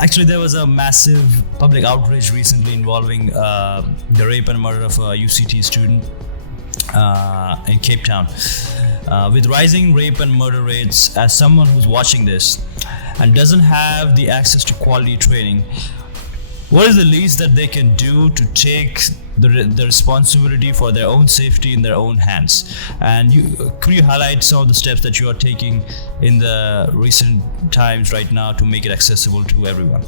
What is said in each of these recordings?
Actually, there was a massive public outrage recently involving the rape and murder of a UCT student in Capetown. With rising rape and murder rates, as someone who's watching this and doesn't have the access to quality training, what is the least that they can do to take the responsibility for their own safety in their own hands? And could you highlight some of the steps that you are taking in the recent times right now to make it accessible to everyone?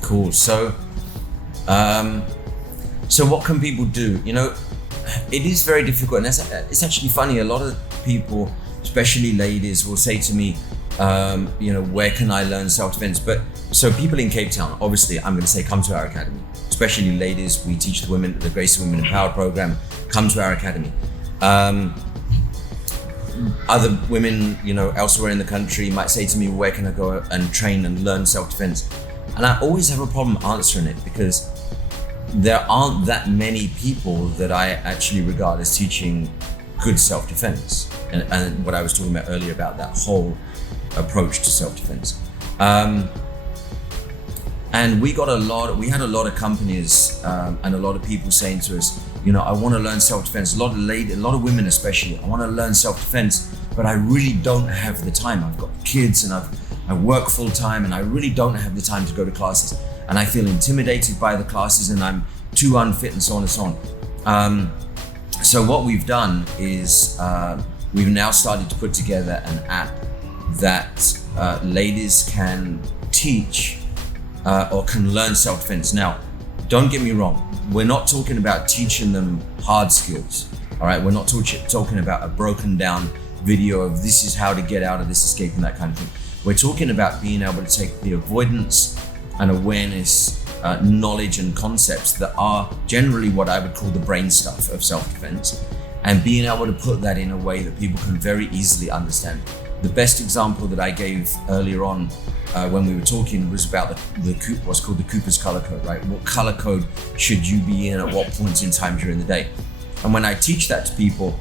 Cool. So what can people do? You know, it is very difficult, and it's actually funny. A lot of people, especially ladies, will say to me, where can I learn self-defense? But so people in Capetown, obviously, I'm going to say, come to our academy. Especially ladies, we teach the women, the Gracie Women Empowered program. Come to our academy. Other women, elsewhere in the country might say to me, where can I go and train and learn self-defense? And I always have a problem answering it because there aren't that many people that I actually regard as teaching good self-defense. And what I was talking about earlier about that whole approach to self-defense. And we had a lot of companies and a lot of people saying to us, I want to learn self-defense. A lot of women especially, I want to learn self-defense, but I really don't have the time. I've got kids and I work full time and I really don't have the time to go to classes. And I feel intimidated by the classes and I'm too unfit and so on and so on. So what we've done is we've now started to put together an app that ladies can teach or can learn self-defense. Now, don't get me wrong. We're not talking about teaching them hard skills. All right, we're not talking about a broken down video of this is how to get out of this escape and that kind of thing. We're talking about being able to take the avoidance and awareness, knowledge and concepts that are generally what I would call the brain stuff of self-defense, and being able to put that in a way that people can very easily understand. The best example that I gave earlier on when we were talking was about what's called the Cooper's color code, right? What color code should you be in at what points in time during the day? And when I teach that to people,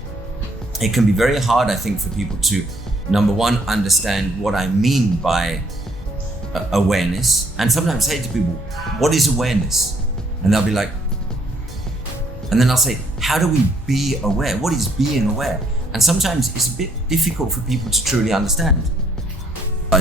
it can be very hard, I think, for people to, number one, understand what I mean by awareness. And sometimes I say to people, what is awareness? And they'll be like, and then I'll say, how do we be aware? What is being aware? And sometimes it's a bit difficult for people to truly understand.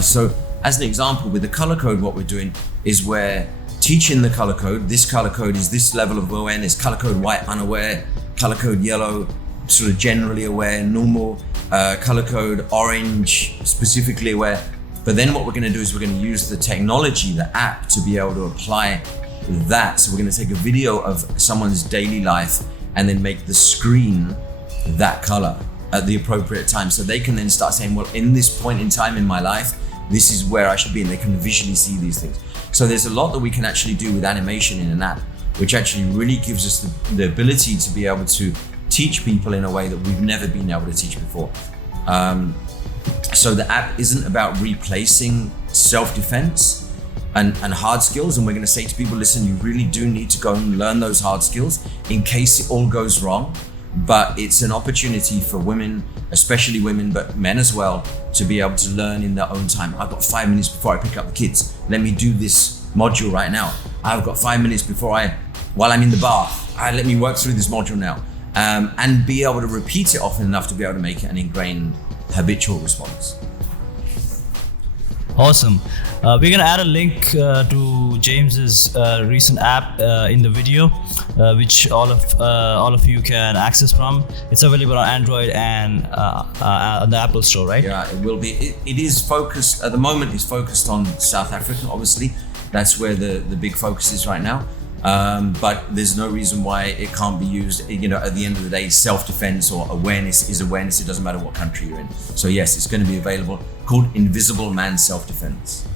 So as an example, with the color code, what we're doing is we're teaching the color code. This color code is this level of awareness. Color code white, unaware. Color code yellow, sort of generally aware, normal. Color code orange, specifically aware. But then what we're going to do is we're going to use the technology, the app, to be able to apply that. So we're going to take a video of someone's daily life and then make the screen that color at the appropriate time. So they can then start saying, well, in this point in time in my life, this is where I should be, and they can visually see these things. So there's a lot that we can actually do with animation in an app, which actually really gives us the ability to be able to teach people in a way that we've never been able to teach before. So the app isn't about replacing self-defense and hard skills. And we're going to say to people, listen, you really do need to go and learn those hard skills in case it all goes wrong. But it's an opportunity for women, especially women, but men as well, to be able to learn in their own time. I've got 5 minutes before I pick up the kids. Let me do this module right now. I've got 5 minutes while I'm in the bath. Let me work through this module now. And be able to repeat it often enough to be able to make it an ingrained habitual response. Awesome. We're gonna add a link to James's recent app in the video, which all of you can access from. It's available on Android and on the Apple Store, right? Yeah, it will be. It is focused at the moment. It's focused on South Africa, obviously. That's where the big focus is right now. But there's no reason why it can't be used. At the end of the day, self-defense or awareness is awareness. It doesn't matter what country you're in. So yes, it's going to be available, called Invisible Man Self-Defense.